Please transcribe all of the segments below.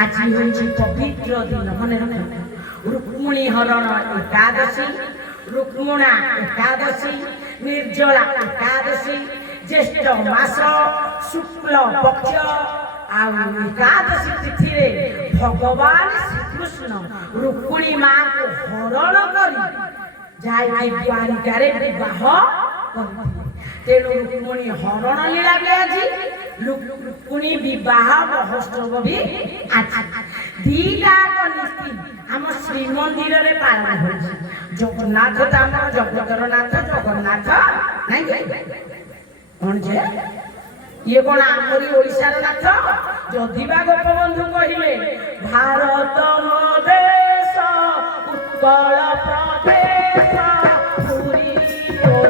आज हूँ पवित्र दिन मन रुक्मिणी हरण एकादशी रुक्मुणा एकादशी निर्जला एकादशी ज्येष्ठ मास शुक्ल पक्ष एकादशी तिथि भगवान श्रीकृष्ण रुक्मिणी माँ को हरण कर विवाह तेणु रुक्मिणी हरण लीला भी आज रुक्मिणी विवाह महोत्सव भी आज दीटा नीति आम श्रीमंदिर रे पालन हो जगन्नाथ धाम जगतर नाथ जगन्नाथ कौन जे ये कौन आमरी ओडिशार नाथ जदिबा गोपबंधु कहिले भारत मो देश उत्कल प्रदेश पुरी तोर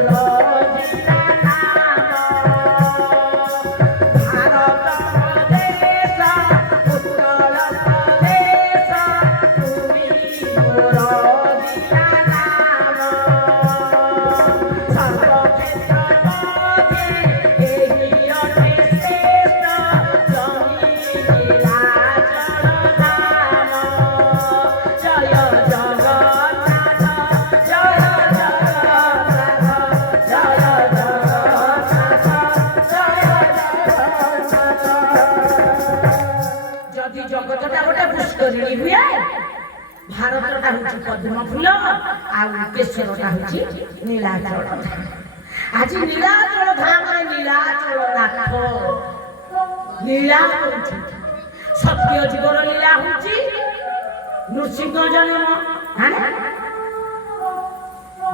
भारतटा हूँ पद्म फूल आश्वरटा हूँ नीलाचल आज नीलाचल धाम नीलाचल नाथ लीला सत्य जीवर लीला हूँ नृसिंह जन्म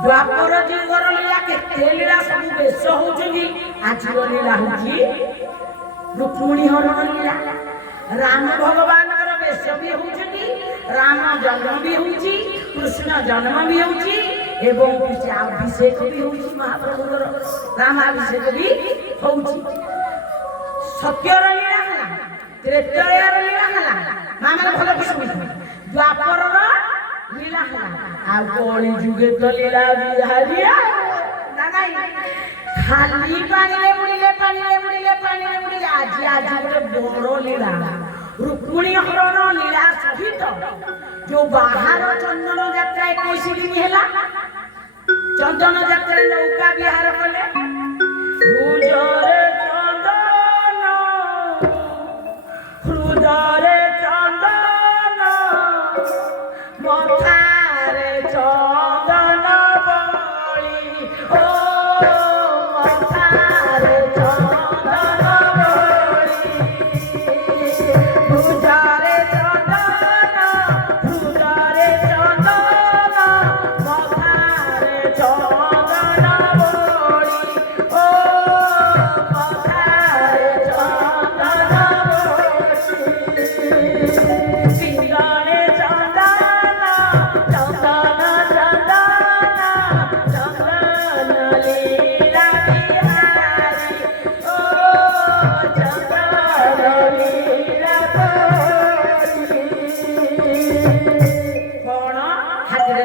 द्वापर जीवर लीला केते लीला सब बेश होती आज लीला हूँ रुक्मिणी हरण लीला राम भगवान बेश भी होती राम जन्म भी होची कृष्ण जन्म भी होची एवं अभिषेक भी होची महाप्रभुर रामाभिषेक भी होची सत्यर लीला हला त्रेतयर लीला हला मामले भलो कि सुनि द्वापर लीला हला आ कोली जुगे तो लीला बिहारिया नानाई खाली पानी बुड़िले आज गोटे बड़ लीला रुक्मिणी हरण लीला सहित जो बाहर चंदन यात्रा 21 दिन है चंदन यात्रा नौका विहार कले हृदय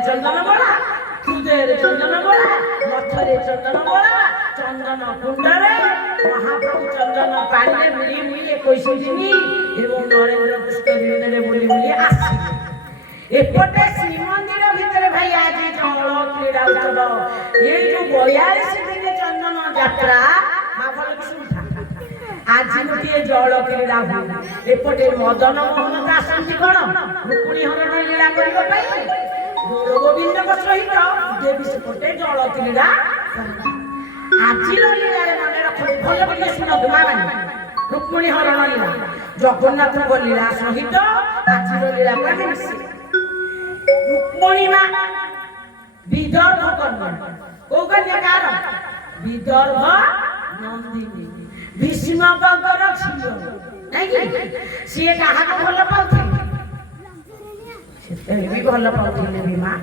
चंदन मथारे चंदन बली मथारे चंदन चंदन कुंडरे महाप्रभु चंदन पानी बुड़ी बुड़ी 21 दिन एवं नरेंद्र पुष्कर बुली बुली आसी एपटे श्रीमंदिर भितर भाई आज जल क्रीड़ा उत्सव ये जो 42 दिन चंदन यात्रा आज गोटे जल क्रीड़ा हुए एपटे मदन मोहन आसती कौन रुक्मिणी हरण लीला करने गोविंद सहित देवी सेपटे जल क्रीड़ा आज लीला मन रख भल भल शुणु माँ मैंने रुक्मिणी हरण लीला जगन्नाथ लीला सहित आज लीला रुक्मिणी माँ विदर्भ कन्या कौ कन्या कार विदर्भ नंदिनी भीष्म सी क्या भल पाते भी भल पाते भी माँ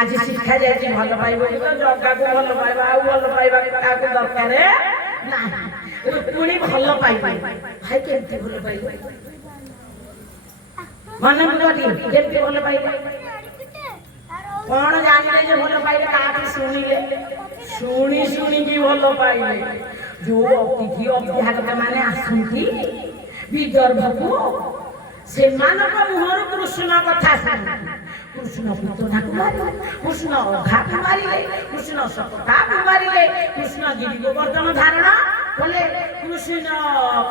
आज शिक्षा जाए भल पाइब तो जगह को भल पाइबा आ भल पाइबा क्या दरकार ना रुक्मिणी भल पाई भाई केमती भल पाइब मन केमती भल पाइब कौन जानिले जे भल पाइले काठी शुणिले शुणी शुणी भल पाइले जो अतिथि अभ्यागत माने आसंती विदर्भ को ସେମାନଙ୍କ ମୁହଁରୁ କୃଷ୍ଣ କଥା ଶୁଣିଲେ। କୃଷ୍ଣ ପୁତନାକୁ ମାରିଲେ, କୃଷ୍ଣ ଅଘାକୁ ମାରିଲେ, କୃଷ୍ଣ ସପଟାକୁ ମାରିଲେ, କୃଷ୍ଣ ଗିରି ଗୋବର୍ଦ୍ଧନ ଧାରଣ କଲେ, କୃଷ୍ଣ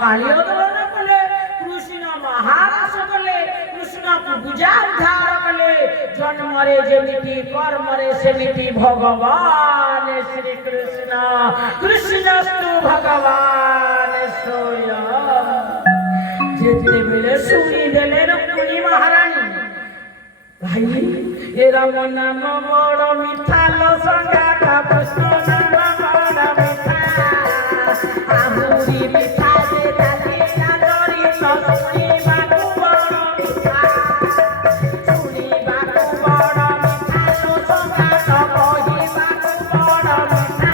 କାଳିୟ ଦଳନ କଲେ, କୃଷ୍ଣ ମହାରାସ କଲେ, କୃଷ୍ଣକୁ ପୂଜା ଉଦ୍ଧାର କଲେ। ଜନ୍ମରେ ଯେମିତି କର୍ମରେ ସେମିତି ଭଗବାନ ଶ୍ରୀକୃଷ୍ଣ। କୃଷ୍ଣସ୍ତୁ ଭଗବାନ ସ୍ୱୟଂ। ଯେତେବେଳେ ଶୁଣିଦେଲେ ରୁକ୍ମିଣୀ ମହାରାଣୀ, ଭାଇ ଏ ରାମ ନାମ ବଡ଼ ମିଠା ଲୋ ସଙ୍ଗାତ କୃଷ୍ଣ ନାମ ବଡ଼ ମିଠା, ଆହୁରି ମିଠା ଯେ ଡାଲି ଚାଦରି ଶୁଣିବାକୁ ବଡ଼ ମିଠା, ଶୁଣିବାକୁ ବଡ଼ ମିଠା ଲୋ ସଙ୍ଗାତ କହିବାକୁ ବଡ଼ ମିଠା,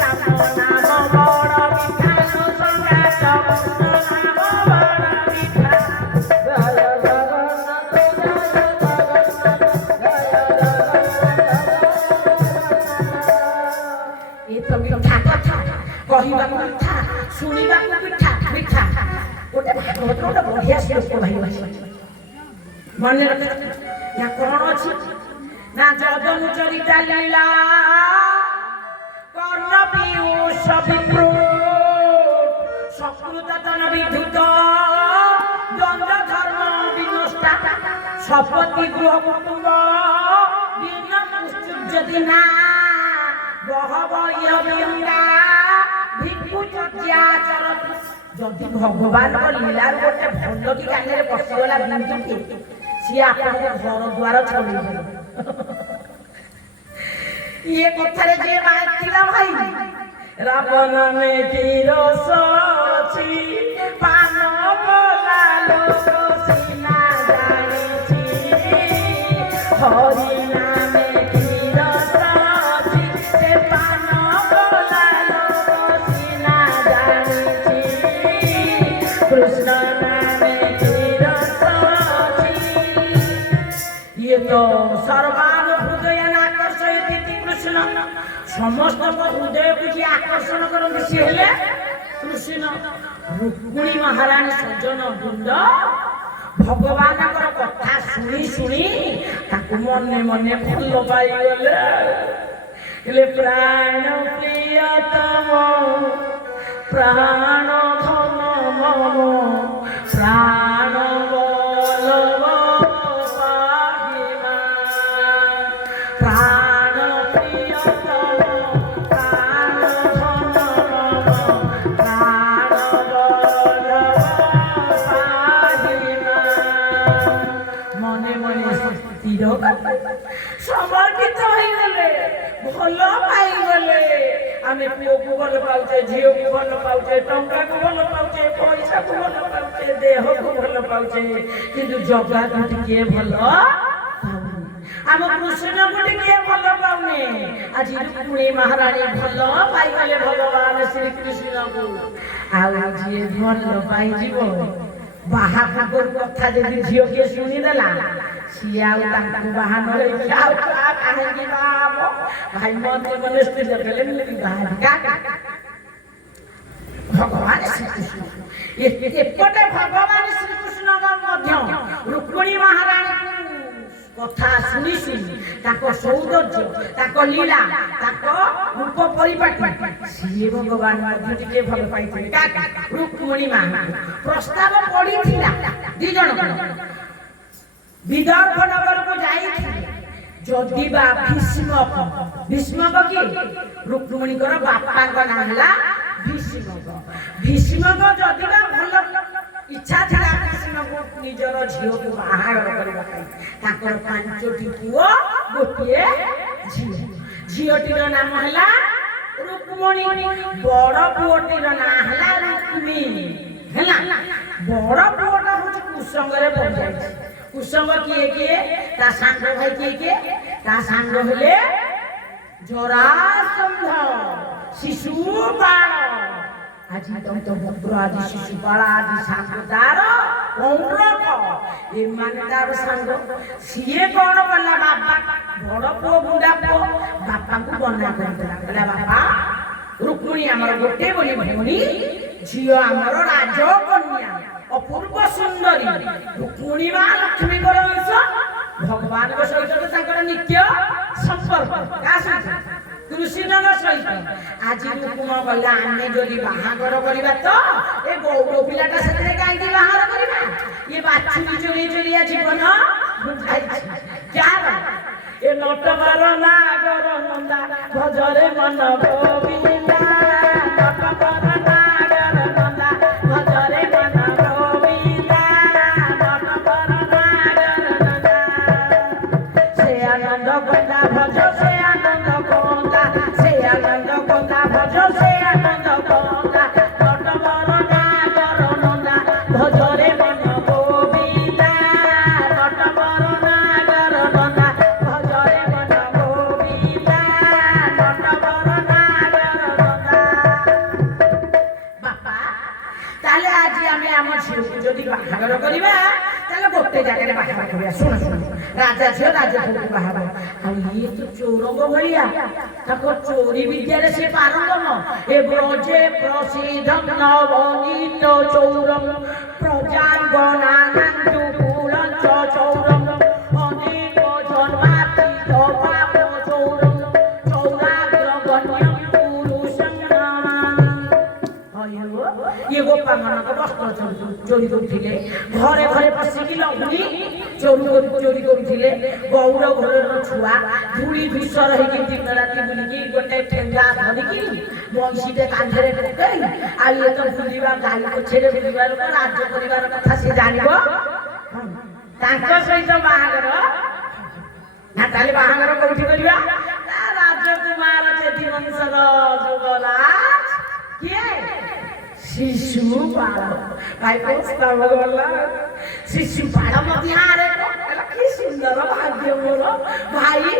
ରାମ ନାମ ବଡ଼ ମିଠା ଲୋ ସଙ୍ଗାତ କୃଷ୍ଣ ନାମ ବଡ଼ ମିଠା। କହିବାକୁ ମିଠା, ଶୁଣିବାକୁ ମିଠା ମିଠା। ଗୋଟେ ଭାଗବତ ଗୋଟେ ବଢିଆ ଶ୍ଲୋକ ଭାଇ ମନେ ରଖ। ୟା କଣ ଅଛି ନା, ଯଦନୁ ଚରିତା ଲୀଳା କର୍ଣ୍ଣ ପୀୟୁଷ ବିପ୍ରୁ ସକୃତ ତନ ବିଦ୍ୟୁତ ଦ୍ୱନ୍ଦ୍ୱ ଧର୍ମ ବିନଷ୍ଟା ସପତି ଗୃହ କୁଟୁମ୍ବ ବିନ ଯଦି ନା ଯଦି ଭଗବାନଙ୍କ ଲୀଳାରୁ ଗୋଟେ ଭଣ୍ଡଟି କାନରେ ପଶିଗଲା ବିନ୍ଦୁଟି, ସିଏ ଆପଣଙ୍କ ଘର ଦ୍ୱାର ଛଡେଇଦେବ। ଇଏ କଥାରେ ଯିଏ ବାହାରିଥିଲା ଭାଇ, ରାବଣ ମେଘି ରସ ଅଛି ପାନ କଲା ଲୋକ ସିନା ଜାଣିଛି, ହରି ନାମେ सर्वान हृदय आकर्षयति कृष्ण। समस्त हृदय को जी आकर्षण करते सी हेले कृष्ण। रुक्मिणी महाराणी सज्जन वृंद भगवान कथा शुणी शुणी ताकू मने मने फल पाइगले। प्राण प्रियतम प्राण धन मम प्राण बलव समर्पित होइगले भल पाइगले। आमे पुओ को भल पाउचे, झियो को भल पाउचे, टंका को भल पाउचे, पैसा को भल पाउचे, देह को भल पाउचे, किंतु जगह को टिके भल आम कृष्ण को टिके भल पाउने। आज रुक्मिणी महारानी भल पाइगले भगवान श्री कृष्ण को। आ जे भल पाइ जीवो बाहा ठाकुर कथा जदि झियो के सुनी देला, सिया बाहा नई भाई मने मने स्थिर गले भगवान श्रीकृष्ण। एपटे भगवान श्रीकृष्ण रुक्मिणी महाराणी कथा शुणी शुणी सौंदर्य लीला रूप परिपाटी सी भगवान भल पाई। रुक्मिणी महाराणी प्रस्ताव पड़ी दी जन विदर्भ नगर को जाई जदि बा भीष्मक भीष्मक कि रुक्मिणी बापा नाम है भीष्मक। भीष्मक जदि बा भल इच्छा था कृष्ण को निजर झील को बाहागर करने पांचटी पुओ गोटे झील। झीलटीर नाम है रुक्मिणी, बड़ पुओटीर नाम है रुक्मी है। बड़ पुओटा हूँ कुसंगे पड़ जाए। कुसंग किए किए ता सांग भाई किए किए ता सांग हेले जरासंध शिशुपाल। आज तो भद्र आदि शिशुपाल आदि सांग तार कौरव ए माने तार सांग सीए कौन कला बापा बड़ पुओ बुढ़ा पुओ बापा को बना कर बापा रुक्मिणी आमर गोटे बोली भौणी झील आमर राजकन्या ଅପୂର୍ବ ସୁନ୍ଦରୀ ରୁକ୍ମିଣୀ ମା ଲକ୍ଷ୍ମୀଙ୍କର ଅଂଶ ଭଗବାନଙ୍କ ସହିତ ତାଙ୍କର ନିତ୍ୟ ସମ୍ପର୍କ କାହା ସହିତ କୃଷ୍ଣଙ୍କ ସହିତ ଆଜି ରୁକ୍ମ କହିଲା ଆମେ ଯଦି ବାହାଘର କରିବା ତ ଏ ଗୌଡ଼ ପିଲାଟା ସେଥିରେ କାହିଁକି ବାହାଘର କରିବା ଇଏ ବାଛୁରୀ ଚୋରି ଚୋରିଆ ଜୀବନ ଯାହାର ଏ ନଟବର ନାଗର ନନ୍ଦା ଭଜରେ ମନ ଗୋବିନ୍ଦା ନଟବର ନାଗର ନନ୍ଦା ଭଜରେ ମନ ଗୋବିନ୍ଦା ନଟବର ନାଗର ନନ୍ଦା ସେ ଆନନ୍ଦ ଗଙ୍ଗା ଭଜ ସେ ଆନନ୍ଦ ଗଙ୍ଗା ସେ ଆନନ୍ଦ ଗଙ୍ଗା ଭଜ ସେ ଆନନ୍ଦ ଗଙ୍ଗା ନଟବର ନାଗର ନନ୍ଦା ଭଜରେ ମନ ଗୋବିନ୍ଦା ନଟବର ନାଗର ନନ୍ଦା ଭଜରେ ମନ ଗୋବିନ୍ଦା ନଟବର ନାଗର ନନ୍ଦା। ବାପା ତାହେଲେ ଆଜି ଆମେ ଆମ ଝିଅକୁ ଯଦି ବାହାଘର କରିବା ତାହେଲେ ଗୋଟେ ଜାଗାରେ ବାହାଘର କରିବା। ଶୁଣ ଶୁଣ ରାଜା ଝିଅ ରାଜପୁଅକୁ ବାହାଘର ଆଉ ଇଏ ତ ଚୋରଙ୍କ ଭଳିଆ ତାଙ୍କ ଚୋରି ବିଦ୍ୟାରେ ସେ ପାରଙ୍ଗମ ଏ ବ୍ରଜେ ପ୍ରସିଦ୍ଧ ନବନୀତ ଚୌରମ ପ୍ରଜାଙ୍ଗନାନାନ୍ତୁ କୁଳଞ୍ଚ ଚୌରମ ଅନେକ ଜନ୍ମାତୀତ ପାପ ଚୌରମ ଚୌରାଗ୍ର ଗଣ୍ୟಂ ପୁରୁଷଂ ଇଏ ଗୋପାମାନଙ୍କ ବସ୍ତ୍ର ଚୋରି କରୁଥିଲେ ଘରେ ଘରେ ପଶିକି ଲଗ୍ନି ଚୋରି କରୁଥିଲେ ଗୌର ଘରର ଛୁଆ ଧୂଳି ଧୂସର ହେଇକି ଦିନ ରାତି ବୁଲିକି ଗୋଟେ ଠେଙ୍ଗା ଧରିକି ବଂଶୀଟେ କାନ୍ଧରେ ପକେଇ ଆଉ ଇଏ ତ ବୁଲିବା ଗାଈ ପଛରେ ବୁଲିବା ଲୋକ ରାଜ କରିବାର କଥା ସେ ଜାଣିବ ତାଙ୍କ ସହିତ ବାହାଘର ନା ତାହେଲେ ବାହାଘର କୋଉଠି କରିବା ରାଜକୁମାର ଚେତି ବଂଶର ଯୁବରାଜ କିଏ ଶିଶୁପାଳ ଭାଇ ପ୍ରସ୍ତାବ ଗଲା ଶିଶୁପାଳ ମଧ୍ୟରେ କି ସୁନ୍ଦର ଭାଗ୍ୟ ମୋର ଭାଇ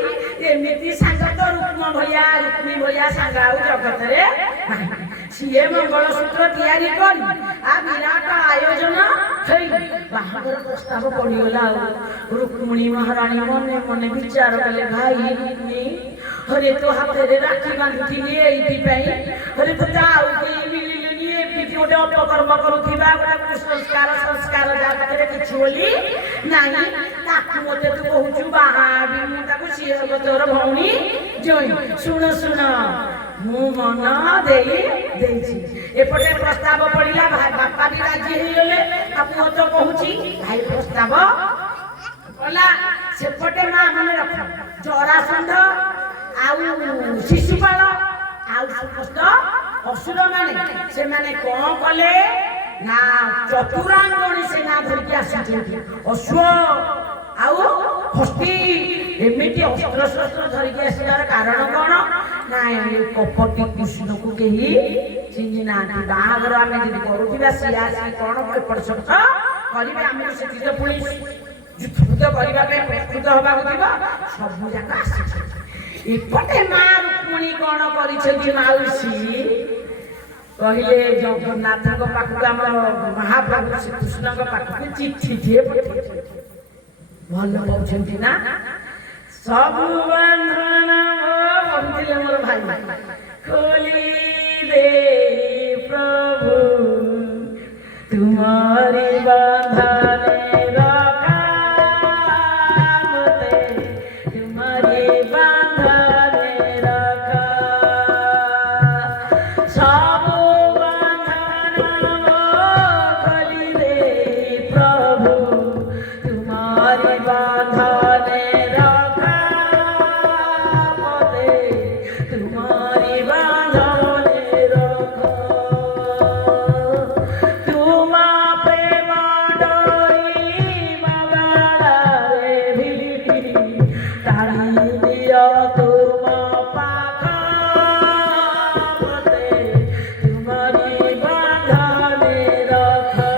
ଏମିତି ସାଙ୍ଗ ତ ରୁକ୍ମ ଭଳିଆ ରୁକ୍ମୀ ଭଳିଆ ସାଙ୍ଗ ଆଉ ଜଗତରେ ସିଏ ମଙ୍ଗଳସୂତ୍ର ତିଆରି କରି ଆ ବିରାଟ ଆୟୋଜନ ହେଇ ବାହାଘର ପ୍ରସ୍ତାବ ପଡିଗଲା ଆଉ ରୁକ୍ମିଣୀ ମହାରାଣୀ ମନେ ମନେ ବିଚାର କଲେ ଭାଇ ରୁକ୍ମୀ ହରେ ତୋ ହାତରେ ରାକ୍ଷୀ ବାନ୍ଧିଥିଲି ଏଇଥିପାଇଁ ହରେ ତୁ ଯାଉ ମିଳିଲୁନି ଏମିତି ଗୋଟେ ଅପକର୍ମ କରୁଥିବା ଗୋଟେ କୁସଂସ୍କାର ସଂସ୍କାର ଯାହା ପାଖରେ କିଛି ବୋଲି ନାହିଁ ତାକୁ ମତେ ତୁ କହୁଛୁ ବାହାବି ମୁଁ ତାକୁ ସିଏ ହବ ତୋର ଭଉଣୀ ଜଇଁ ଶୁଣ ଶୁଣ ମୁଁ ମନ ଦେଇଛି ଏପଟେ ପ୍ରସ୍ତାବ ପଡିଲା ବାପା ବି ରାଜି ହେଇଗଲେ ଆଉ ପୁଅ ତ କହୁଛି ଭାଇ ପ୍ରସ୍ତାବ କଲା ସେପଟେ ମା ମନେ ରଖ ଜରାସନ୍ଧ ଆଉ ଶିଶୁପାଳ ଆଉ ସମସ୍ତ ଅସୁର ମାନେ ସେମାନେ କଣ କଲେ ନା ଚତୁରାଙ୍ଗଣୀ ସେନା ଧରିକି ଆସିଛନ୍ତି ଅଶ୍ୱ ଆଉ ହସ୍ତି ଏମିତି ଅସ୍ତ୍ରଶସ୍ତ୍ର ଧରିକି ଆସିବାର କାରଣ କଣ ନା କପଟି କୃଷ୍ଣକୁ କେହି ଚିହ୍ନି ନାହାନ୍ତି ବାହାଘର ଆମେ ଯଦି କରୁଥିବା ସିଏ ଆସିକି କଣ ଏପଟ ସେପଟ କରିବେ ଆମକୁ ସେଥିରେ ପୁଣି ଯୁଦ୍ଧ କରିବା ପାଇଁ ପ୍ରସ୍ତୁତ ହବାକୁ ଥିବ ସବୁ ଯାକ ଆସିଛନ୍ତି ଏପଟେ ମା ରୁକ୍ମିଣୀ କଣ କରିଛନ୍ତି ମାଉସୀ କହିଲେ ଜଗନ୍ନାଥଙ୍କ ପାଖକୁ ଆମର ମହାପ୍ରଭୁ ଶ୍ରୀକୃଷ୍ଣଙ୍କ ପାଖକୁ ଚିଠିଟିଏ ପଠେଇଛନ୍ତି ଭଲ ପାଉଛନ୍ତି ନା ସବୁ ବନ୍ଧନ ପଢୁଥିଲେ ମୋର ଭାଇ ଖୋଲି ଦେ ପ୍ରଭୁ ତୁମରି ବନ୍ଧନେ ରଖା ମତେ ତୁମରି ବନ୍ଧନେ ରଖା ସବୁ ବନ୍ଧନ ଖୋଲି ଦେ ପ୍ରଭୁ ତୁମରି ବନ୍ଧନେ ରଖା ମତେ ତୁମରି ବନ୍ଧନେ ରଖା ତୁମ ପ୍ରେମ ଡୋରି ମଗଳାରେ ଭିଡ଼ି ଟାଣି ଦିଅ ତୁମ ପାଖ ମତେ ତୁମରି ବନ୍ଧନେ ରଖା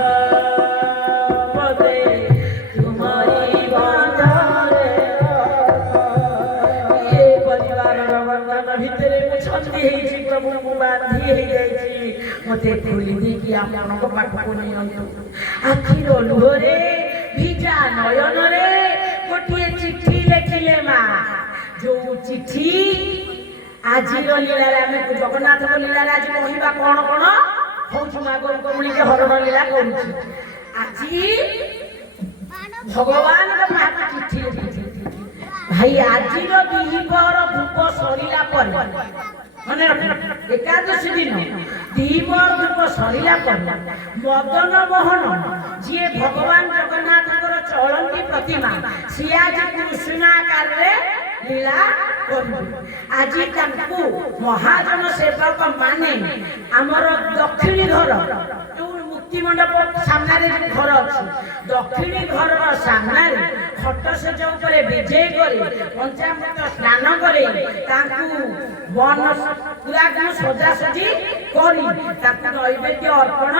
ମତେ ତୁମରି ବନ୍ଧନେ ଏ ପରିବାରର ବନ୍ଧନ ଭିତରେ ମୁଁ ଛନ୍ଦି ହେଇଛି ପ୍ରଭୁ ମୁଁ ବାନ୍ଧି ହେଇଯାଇଛି ମତେ ଖୋଲି ଦେଇକି ଆପଣଙ୍କ ପାଖକୁ ନିଅନ୍ତୁ ଆଖିର ଲୁହରେ ଭିଜା ନୟନରେ ଗୋଟିଏ ଚିଠି ଲେଖିଲେ ମା ଯୋଉ ଚିଠି ଆଜିର ଲୀଳାରେ ଆମେ ଜଗନ୍ନାଥଙ୍କ ଲୀଳାରେ ଆଜି କହିବା କଣ କଣ ହଉଛି ମା ଗରୁକମୁଣିରେ ହରଣ ଲୀଳା କରୁଛି ଆଜି ଭଗବାନଙ୍କ ପାଖକୁ ଚିଠି ଲେଖିଛି ଭାଇ ଆଜିର ଦ୍ୱିପହର ଧୂପ ସରିଲା ପରେ ମନେ ରଖ ଏକାଦଶୀ ଦିନ ଦ୍ୱିପହର ଧୂପ ସରିଲା ପରେ ମଦନ ମୋହନ ଯିଏ ଭଗବାନ ଜଗନ୍ନାଥଙ୍କର ଚଳନ୍ତି ପ୍ରତିମା ସିଏ ଆଜି କୃଷ୍ଣ ଆକାରରେ ଲୀଳା କରିବେ ଆଜି ତାଙ୍କୁ ମହାଜନ ସେବକ ମାନେ ଆମର ଦକ୍ଷିଣୀ ଘର ମୁକ୍ତି ମଣ୍ଡପ ସାମ୍ନାରେ ଘର ଅଛି ଦକ୍ଷିଣୀ ଘରର ସାମ୍ନାରେ ଖଟ ସେଜ ଉପରେ ବିଜେ କରି ପଞ୍ଚାମୃତ ସ୍ନାନ କରି ତାଙ୍କୁ ବନ ପୁରା ସଜାସଜି କରି ତାକୁ ନୈବେଦ୍ୟ ଅର୍ପଣ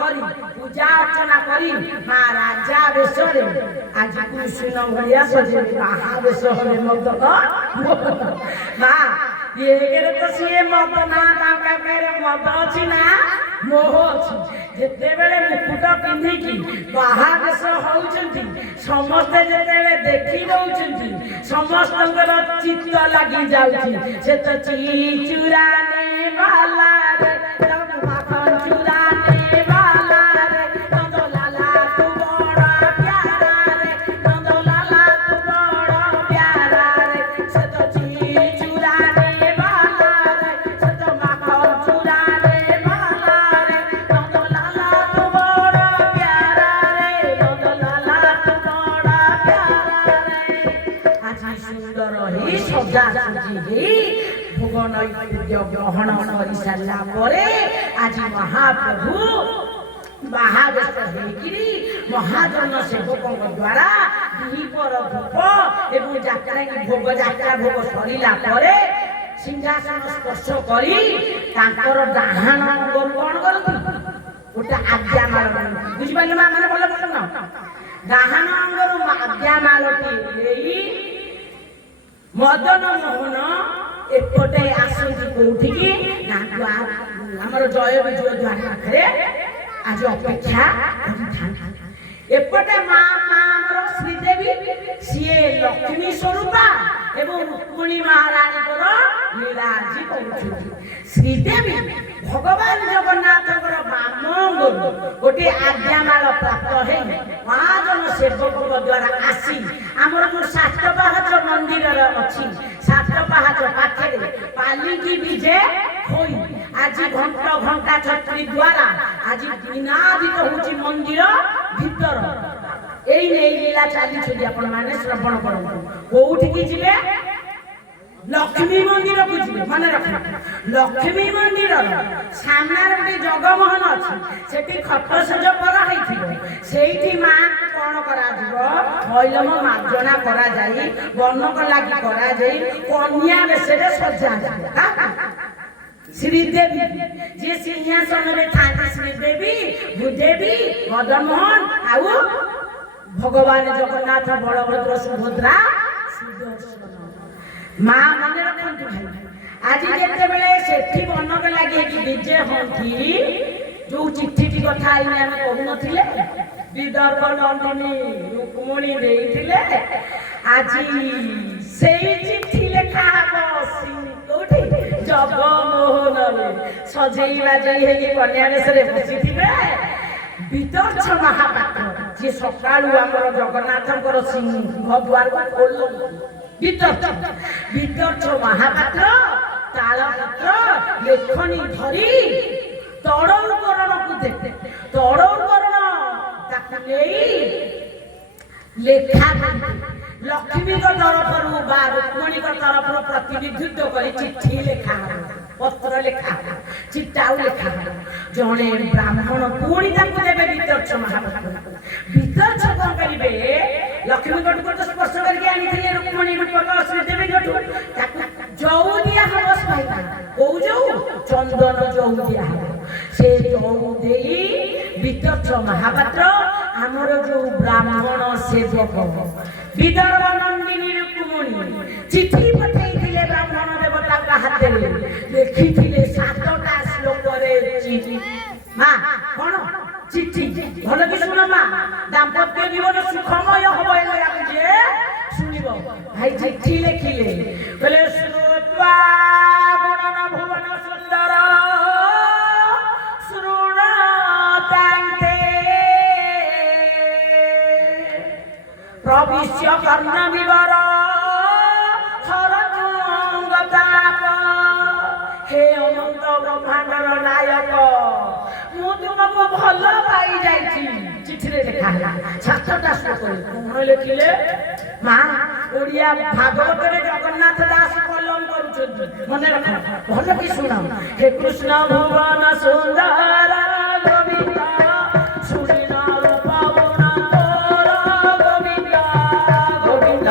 କରି ପୂଜା ଅର୍ଚ୍ଚନା କରି ମା ରାଜା ବେଶରେ ଆଜି କୃଷ୍ଣ ଭଳିଆ ସଜେଇ ବାହା ବେଶ ହେବେ ମଦ ମା ଏକରେ ତ ସିଏ ମଦ ନା ତାଙ୍କ ପାଖରେ ମଦ ଅଛି ନା ମୋହ ଅଛି ଯେତେବେଳେ ମୁକୁଟ ପିନ୍ଧିକି ବାହା ବେଶ ହଉଛନ୍ତି ସମସ୍ତେ ଯେତେବେଳେ ଦେଖି ଦଉଛନ୍ତି ସମସ୍ତଙ୍କର ଚିତ୍ତ ଲାଗି ଯାଉଛି ସେ ତ ଚୁରାନେ ବାଲା ରେ ମାଖନ ଚୁରାନେ ବାଲା ରେ ନନ୍ଦ ଲାଲା ତୁ ବଡ଼ ପ୍ୟାରା ରେ ନନ୍ଦ ଲାଲା ତୁ ବଡ଼ ପ୍ୟାରା ରେ ସେ ତ ଚୁରାନେ ବାଲା ରେ ସେ ତ ମାଖନ ଚୁରାନେ ବାଲା ରେ ନନ୍ଦ ଲାଲା ତୁ ବଡ଼ ପ୍ୟାରା ରେ ନନ୍ଦ ଲାଲା ତୁ ବଡ଼ ପ୍ୟାରା ରେ ଆଜି ସୁନ୍ଦର ହି ସଜା ସଜି ଭୋଗ ନୈବେଦ୍ୟ ଗ୍ରହଣ କରି ସାରିଲା ପରେ ଆଜି ମହାପ୍ରଭୁ ବାହାବେଶ ହେଇକିରି ମହାଜନ ସେବକଙ୍କ ଦ୍ୱାରା ଦ୍ୱିପହର ଧୂପ ଏବଂ ଯାତ୍ରା ଭୋଗ ଯାତ୍ରା ଭୋଗ ସରିଲା ପରେ ସିଂହାସନ ସ୍ପର୍ଶ କରି ତାଙ୍କର ଡାହାଣ ଅଙ୍ଗରୁ କଣ କରନ୍ତି ଗୋଟେ ଆଜ୍ଞାମାଳ ବୁଝିପାରିଲେ ମା ମାନେ ଭଲ ନା ଡାହାଣ ଅଙ୍ଗରୁ ଆଜ୍ଞାମାଳଟି ନେଇ ମଦନ ମୋହନ ଏପଟେ ଆସନ୍ତି କୋଉଠିକି ଆମର ଜୟ ବିଜୟ ଦ୍ୱାର ପାଖରେ ଆଜି ଅପେକ୍ଷା କରିଥାନ୍ତି ଏପଟେ ମା ଆମର ଶ୍ରୀଦେବୀ ସିଏ ଲକ୍ଷ୍ମୀ ସ୍ୱରୂପା ଏବଂ ରୁକ୍ମିଣୀ ମହାରାଣୀଙ୍କର ଲୀଳା ଆଜି କରୁଛନ୍ତି ଶ୍ରୀଦେବୀ ଭଗବାନ ଜଗନ୍ନାଥଙ୍କର ବାମଙ୍ଗରୁ ଗୋଟିଏ ଆଜ୍ଞାମାଳ ପ୍ରାପ୍ତ ହେଇ ମହାଜନ ସେବକଙ୍କ ଦ୍ୱାରା ଆସି ଆମର ଯୋଉ ସାତ ପାହାଚ ମନ୍ଦିରର ଅଛି ସାତ ପାହାଚ ପାଖରେ ପାଲିଙ୍କି ବିଜେ ହୋଇ ଆଜି ଘଣ୍ଟ ଘଣ୍ଟା ଛତ୍ରୀ ଦ୍ୱାରା ଆଜି ନିନାଦିତ ହଉଛି ମନ୍ଦିର ଭିତର ଏଇ ନେଇ ଲୀଳା ଚାଲିଛନ୍ତି ଆପଣ ମାନେ ଶ୍ରବଣ କରନ୍ତୁ କୋଉଠିକି ଯିବେ ଲକ୍ଷ୍ମୀ ମନ୍ଦିରକୁ ଯିବେ ମନେ ରଖନ୍ତୁ ଲକ୍ଷ୍ମୀ ମନ୍ଦିରର ସାମ୍ନାରେ ଗୋଟେ ଜଗମୋହନ ଅଛି ସେଠି ଖଟ ସଜ ପରା ହେଇଥିବ ସେଇଠି ମା କଣ କରାଯିବ ମୈଲମ ମାର୍ଜନା କରାଯାଇ ବନକ ଲାଗି କରାଯାଇ କନ୍ୟା ବେଶରେ ସଜାଯିବ ଶ୍ରୀଦେବୀ ଯିଏ ସିଂହାସନରେ ଥାନ୍ତି ଶ୍ରୀଦେବୀ ଭୂଦେବୀ ମଦନମୋହନ ଆଉ ଭଗବାନ ଜଗନ୍ନାଥ ବଳଭଦ୍ର ସୁଭଦ୍ରା ସୁଦର୍ଶନ ମା ମନେ ରଖନ୍ତୁ ଭାଇ ଆଜି ଯେତେବେଳେ ସେଠି ବନକ ଲାଗିକି ବିଜେ ହୁଅନ୍ତି ଯୋଉ ଚିଠିଟି କଥା ଆଇନି ଆମେ କହୁନଥିଲେ ବିଦର୍ଭ ନନ୍ଦିନୀ ରୁକ୍ମିଣୀ ଦେଇଥିଲେ ଆଜି ସେଇ ଚିଠି ଲେଖା ହବ କୋଉଠି ଜଗମୋହନରେ ସଜେଇ ବାଜେଇ ହେଇକି କନ୍ୟା ବେଶରେ ବସିଥିବେ ବିଦର୍ଭ ମହାପାତ୍ର ଯିଏ ସକାଳୁ ଆମର ଜଗନ୍ନାଥଙ୍କର ସିଂହ ଦ୍ୱାରକୁ ଖୋଲନ୍ତି ବିଦର୍ଭ ମହାପାତ୍ର ତାଳପତ୍ର ଲେଖନୀ ଧରି ତଡ଼ଉକରଣକୁ ଦେବେ ତଡ଼ଉକରଣ ତାକୁ ନେଇ ଲେଖା ଲକ୍ଷ୍ମୀଙ୍କ ତରଫରୁ ବା ରୁକ୍ମିଣୀଙ୍କ ତରଫରୁ ପ୍ରତିନିଧିତ୍ୱ କରି ଚିଠି ଲେଖା ପତ୍ର ଲେଖା ଚିଠାଉ ଲେଖା ଜଣେ ବ୍ରାହ୍ମଣ ପୁଣି ତାଙ୍କୁ ଦେବେ ବିଦର୍ଭ ମହାପାତ୍ର ବିଦର୍ଭ କଣ କରିବେ ଲକ୍ଷ୍ମୀଙ୍କଠୁ ତ ସ୍ପର୍ଶ କରିକି ଆଣିଥିଲେ ରୁକ୍ମିଣୀ ରୂପକ ଶ୍ରୀଦେବୀଙ୍କଠୁ ତାକୁ ଯଉ ଦିଆ ହବ ଭାଇନା କୋଉ ଯଉ ଚନ୍ଦନ ଯଉ ଦିଆ ହବ ସେ ଯଉ ଦେଇ ବିଦର୍ଭ ମହାପାତ୍ର ଆମର ଯୋଉ ବ୍ରାହ୍ମଣ ସେବକ ବିଦର୍ଭ ନନ୍ଦିନୀ ରୁକ୍ମିଣୀ ଚିଠି ପଠେଇଥିଲେ ବ୍ରାହ୍ମଣ ଦେବତାଙ୍କ ହାତରେ ଲେଖିଥିଲେ 7ଟା ଶ୍ଲୋକରେ ମା କଣ ଚିଠି ଭଲ କି ଶୁଣ ମା ଦାମ୍ପତ୍ୟ ଜୀବନ ସୁଖମୟ ହବ ଏଇଆ ଯେ ଶୁଣିବ ଭାଇ ଚିଠି ଲେଖିଲେ କହିଲେ ଶ୍ରୁତ୍ୱା ଗୁଣନ ଭୁବନ ସୁନ୍ଦର ଶୃଣତାନ୍ତେ प्रविश्य कर्ण विवर हरताप हे अनंत ब्रह्मांडर नायक मु तुमको भल पाई जाइछि चिठी रे लिखा है 7टा श्लोक कोन लिखिले मां ओडिया भागवत रे जगन्नाथ दास कलम करूछन मने रख भल की सुना हे कृष्ण भुवन सुंदर गोविंद सुरिना रूपावना तोरा गोविंद गोविंद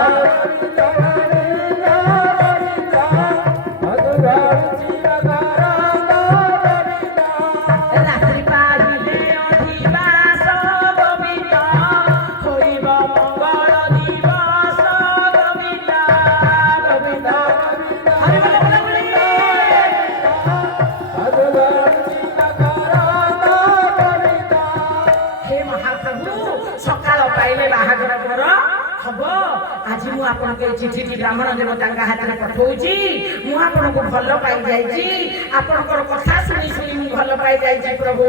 आज मु आपन के चिठी ब्राह्मण देवता हाथ में पठाऊची मु आपन को भल पाई जाइछि आपन को कथा सुनी सुनी मु भल पाई जाइछि प्रभु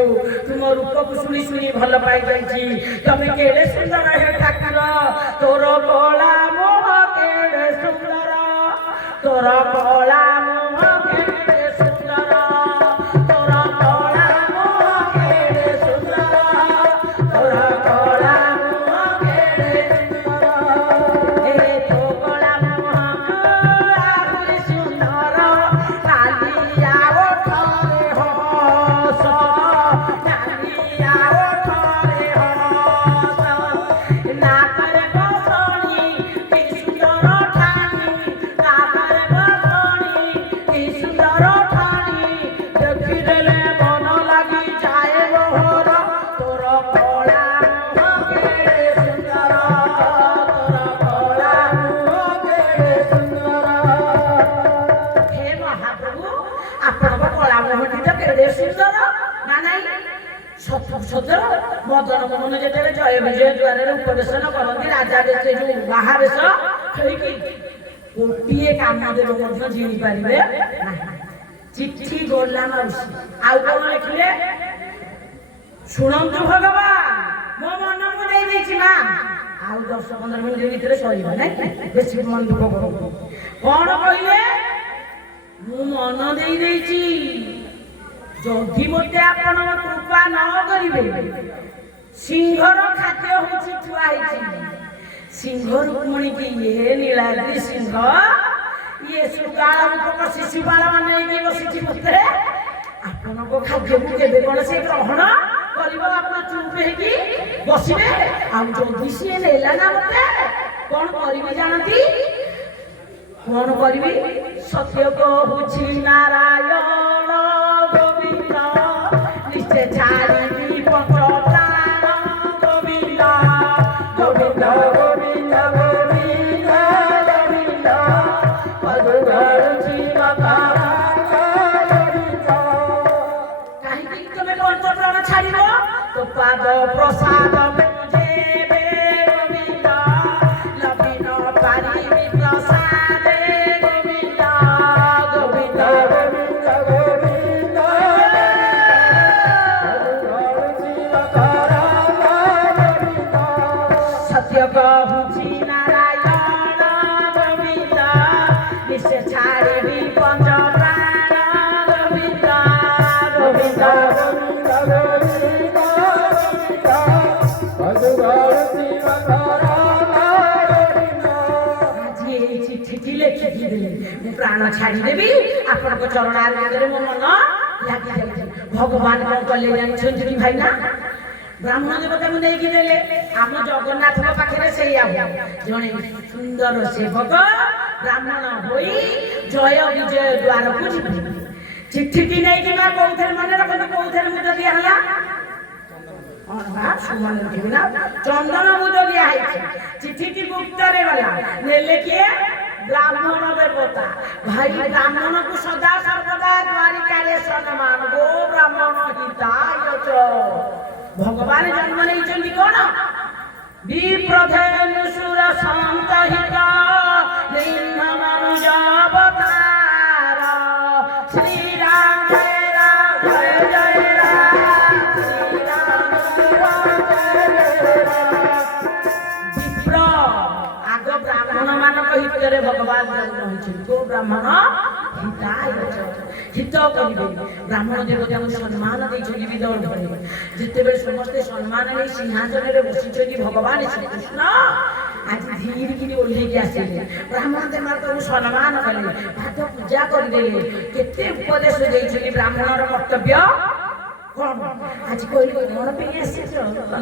तुम रूप को सुनी सुनी भल पाई जाइछि तमे केडे सुंदर हे ठाकुर तोर कोला मोह केडे सुंदर तोर कोला मोह केडे सुंदर तोर कोला मोह केडे सुंदर तोर कोला मदन मोहन जेते जय विजय द्वार उपवेशन करती राजा बेश जो बाहावेश गोटे काम देव जीणी पारे चिठी गला माउसी आउ कौन लिखिले शुणु भगवान मो मन को दे देछि मां आउ 10-15 मिनिट भीतर सरीबा नै बेसी मन दुख करो कौन कहिले मु मन दे देछि जदि मते आपण कृपा न करिवे सिंहर खाद्य होछि थुआ हिछि सिंह रुक्मणी की ये नीलाद्रि सिंह ये सुकाल रूप शिशुपाल माने की बसिछि मते आपण को खाद्य को केबे कोन से ग्रहण करिबो आपण चुप हेकी बसिबे आ जदि से नेला ना मते कोन करिबे जानती कोन करिबी सत्य को होछि नारायण गोविंद निश्चय छाड़ी पत्र प्राण गोविंद गोविंद गोविंद गोविंद गोविंद पदुगर जीव गोविंद काहे कि तमे पत्र प्राण छाड़िबो तो पाद प्रसाद मुझे बे गोविंद लबिन पारी प्रसाद गोविंद गोविंद सत्य कहूछि नारायण गोविंद निश्चय छाड़े भी पंच प्राण गोविंद गोविंद प्राण छाड़देवी आपण चरण आगे मो मन लगी जाए भगवान कौन कले जानते भाई ना ब्राह्मण देवता को नहीं देले आम जगन्नाथ पाखे से जड़े सुंदर सेवक ब्राह्मण होई जय विजय द्वार को चिठी नहीं कौन मन रखते कौन मुद दिहला चंदन मुद दिया चिठी गुप्त गला नेले किए ब्राह्मण देवता भाई ब्राह्मण को सदा सर्वदा द्वारिका रे सम्मान गो ब्राह्मण हिताय च भगवान जन्म नहीं कौन विप्रधेनु सुर शांत हित निम्न मनुज अवतार श्री राम जय राम जय जय राम श्री राम जय राम विप्र ବ୍ରାହ୍ମଣ ମାନଙ୍କ ହିତରେ ଭଗବାନ ଜନ୍ମ ହୋଇଛନ୍ତି। କୋଉ ବ୍ରାହ୍ମଣ? ହିତାୟ ହିତ କରିବେ। ବ୍ରାହ୍ମଣ ଦେବତାଙ୍କୁ ସମ୍ମାନ ଦେଇଛନ୍ତି ବିଦର୍ଭରେ। ଯେତେବେଳେ ସମସ୍ତେ ସମ୍ମାନ ନେଇ ସିଂହାସନରେ ବସିଛନ୍ତି ଭଗବାନ ଶ୍ରୀକୃଷ୍ଣ ଆଜି ଧୀରିକିରି ଓହ୍ଲେଇକି ଆସିଲେ। ବ୍ରାହ୍ମଣ ଦେବତାଙ୍କୁ ସମ୍ମାନ କଲେ, ପାଦ ପୂଜା କରିଦେଲେ। କେତେ ଉପଦେଶ ଦେଇଛନ୍ତି ବ୍ରାହ୍ମଣର କର୍ତ୍ତବ୍ୟ କଣ? ଆଜି କହିଲେ କଣ ପାଇଁ ଆସିଛ?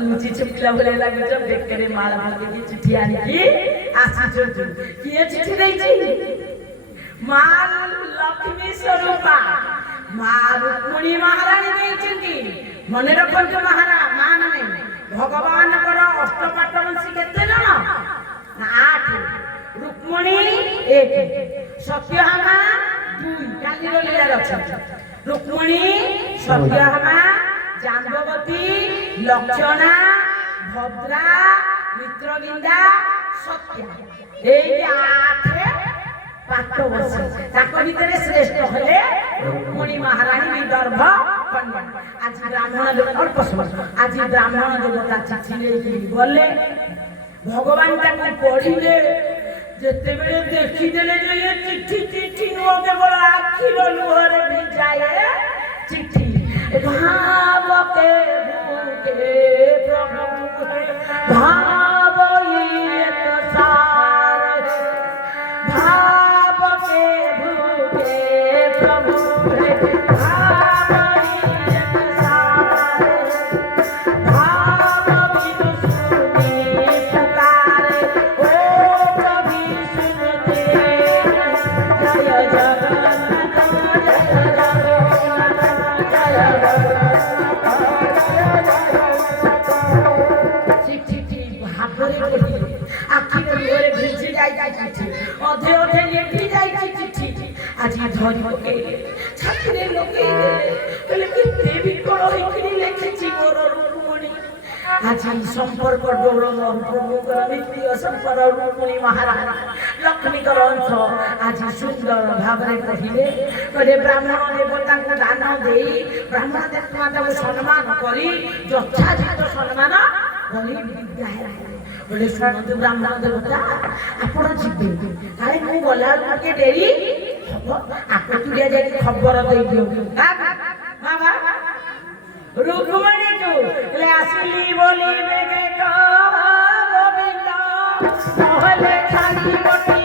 ଲୁଚି ଛୁପିଲା ଭଳିଆ ଲାଗୁଛ, ବେକରେ ମାଳ ମାଳିକି ଚିଠି ଆଣିକି ଆସିଛନ୍ତି। କିଏ ଚିଠି ଦେଇଛି? ମା ଲକ୍ଷ୍ମୀ ସ୍ୱରୂପା ମା ରୁକ୍ମିଣୀ ମହାରାଣୀ ଦେଇଛନ୍ତି। ମନେ ରଖନ୍ତୁ ମା ମାନେ, ଭଗବାନଙ୍କର ଅଷ୍ଟପାଟ ବଂଶୀ କେତେ ଜଣ? 8। ରୁକ୍ମିଣୀ 1, ସତ୍ୟଭାମା 2, କାଲିର ଲୀଳାରେ ଅଛନ୍ତି। ରୁକ୍ମିଣୀ, ସତ୍ୟଭାମା, ଜାମ୍ବବତୀ, ଲକ୍ଷଣା, ଭଦ୍ରା, ମିତ୍ରବିନ୍ଦା, ସତ୍ୟା, এই 8 ପାଟ ବଂଶୀ। ତାଙ୍କ ଭିତରେ ଶ୍ରେଷ୍ଠ ହେଲେ ରୁକ୍ମିଣୀ ମହାରାଣୀ ବିଦର୍ଭ କନ୍ୟା। ଆଜି ବ୍ରାହ୍ମଣ ଦେବତା ଅଳ୍ପ ସମୟ, ଆଜି ବ୍ରାହ୍ମଣ ଦେବତା ଚିଠି ନେଇକି ଗଲେ। ଭଗବାନ ତାକୁ ପଢିଲେ। ଯେତେବେଳେ ଦେଖିଦେଲେ ଯେ ଏ ଚିଠି ନୁହଁ, କେବଳ ଆଖିର ଲୁହରେ ଭିଜାଏ ଚିଠି। ଭାବ କେ ଭୁକେ ପ୍ରଭୁ ଭାବ ଏକ ସାର, ଭାବ କେ ଭୁକେ ପ୍ରଭୁ ভাব এক সার, ভাব বিনু শুনি পুকারে ও কবি শুনতে। জয় জগন্নাথ জয় জগন্নাথ জয় জগন্নাথ জয় জগন্নাথ। চিঠি ভাবরে পড়ি, আখির লুহরে ভিজি যাইছে চিঠি, অধে অধে লেখি যাইছে চিঠি। আজ ধরি পকেইলে, ছাতিরে লুকেইলে, বলে কেতে বিকল হইকিরি লেখেছি মোর রূপমণি। আজ সম্পর্ক ডোল প্রভুঙ্কর নিত্য সম্পর্ক রূপমণি মহারাণী লক্ষ্মীকর অংশ আজ সুন্দর ভাবে কহিলে। বলে ব্রাহ্মণ দেবতাଙ୍କୁ দান দেই, ব্রাহ্মণ দেবতাଙ୍କୁ সম্মান করি, যথাযথ সম্মান করি বিদায়। বলে শুଣନ୍ତୁ ବ୍ରାହ୍ମଣ ଦେବତା, ଆପଣ ଯିବେ, କାଳେ ମୁଁ ଗଲାବେଳକୁ ଟିକେ ଡେରି ହବ, ଆକଚୁଲିଆ ଯାଇକି ଖବର ଦେଇଦିଅନ୍ତୁ। ବାବା ରୁକ୍ମିଣୀକୁ ହେଲେ ଆସିଲି ବୋଲି ବେଗେ ଗୋବିନ୍ଦ, ନହେଲେ ଛାଡ଼ି ଗୋଟିଏ